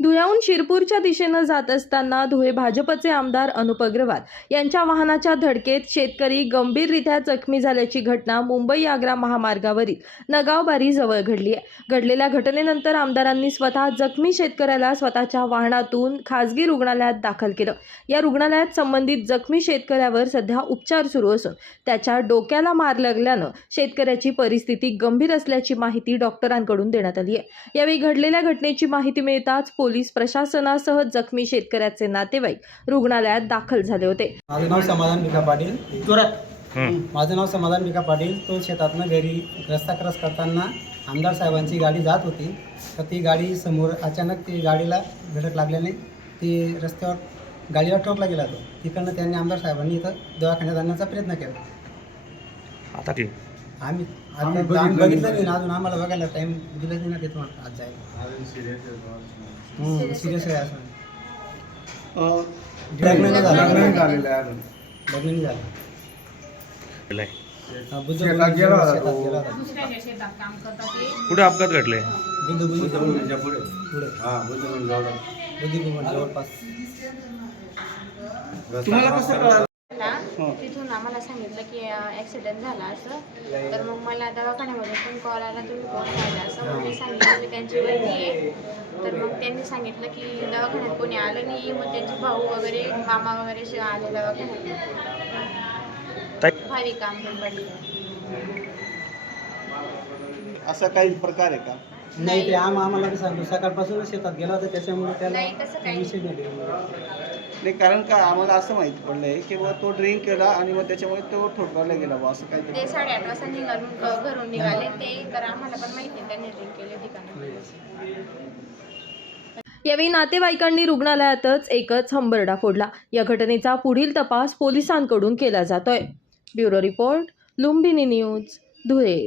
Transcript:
धुळ्याहून शिरपूरच्या दिशेनं जात असताना धुळे भाजपचे आमदार अनुप अग्रवाल यांच्या वाहनाच्या धडकेत शेतकरी गंभीररित्या जखमी झाल्याची घटना मुंबई आग्रा महामार्गावरील नगावबारी जवळ घडली आहे. घडलेल्या घटनेनंतर आमदारांनी स्वतः जखमी शेतकऱ्याला स्वतःच्या वाहनातून खासगी रुग्णालयात दाखल केलं. या रुग्णालयात संबंधित जखमी शेतकऱ्यावर सध्या उपचार सुरू असून त्याच्या डोक्याला मार लागल्यानं शेतकऱ्याची परिस्थिती गंभीर असल्याची माहिती डॉक्टरांकडून देण्यात आली आहे. यावेळी घडलेल्या घटनेची माहिती मिळताच पोलीस प्रशासनासह जखमी शेतकऱ्याचे नातेवाईक रुग्णालयात दाखल झाले होते. माझं नाव समाधान भिका पाटील. माझं नाव समाधान भिका पाटील. तो शेतातनं घरी रस्ता क्रॉस करताना आमदार साहेबांची गाडी जात होती. तर ती गाडी समोर अचानक ती गाडीला धडक लागल्याने ती रस्त्यावर गाडीला ठोकला गेला तो. तिकडनं त्यांनी आमदार साहेबांनी इथं दवाखान्यात आणण्याचा प्रयत्न केला. आता ते आम्ही आता आम्ही बघितलं नाही ना अजून आम्हाला बघायला टाईम दिला नाही ना देतो म्हणतो आज जायला सिरियस आहे असं लग्न नाही झालं. लग्न नाही झालं. केलंय. हा, बुद्ध शेतात गेला होता दुसऱ्याच्या शेतात काम करतात ते. कुठे अपघात घडले? बिंदू बुद्धी पुढे. बुद्धी जवळपास. ना तिथून आम्हाला सांगितलं की ॲक्सिडेंट झाला असं. तर मग मला दवाखान्यामध्ये पण कॉल आला तुम्ही कोण पाहिला असं. मग मी सांगितलं मी त्यांची वहिनी आहे. तर मग त्यांनी सांगितलं की दवाखान्यात कोणी आलं नाही. मग त्यांचे भाऊ वगैरे मामा वगैरे असे आले दवाखान्यात. भावी काम पण पडले असा काही प्रकार आहे का? नाही ते आम आम्हाला बी सांगतो सकाळपासूनच शेतात गेला होता त्याच्यामुळे त्याला नाही, तसं काही विषय नाही. नाही कारण का आम्हाला असं माहिती पडलंय की बुवा तो ड्रिंक केला आणि मग त्याच्यामुळे तो ठोकरला गेला बुवा असं काहीतरी. ते साडेआठ वाजता निघालून घरून निघाले ते तर आम्हाला पण माहिती आहे त्यांनी ड्रिंक केले ठिकाणी यावेळी नातेवाईकांनी रुग्णालयातच एकच हंबरडा फोडला. या घटनेचा पुढील तपास पोलिसांकडून केला जातोय. Bureau report Lumbini news Dhule.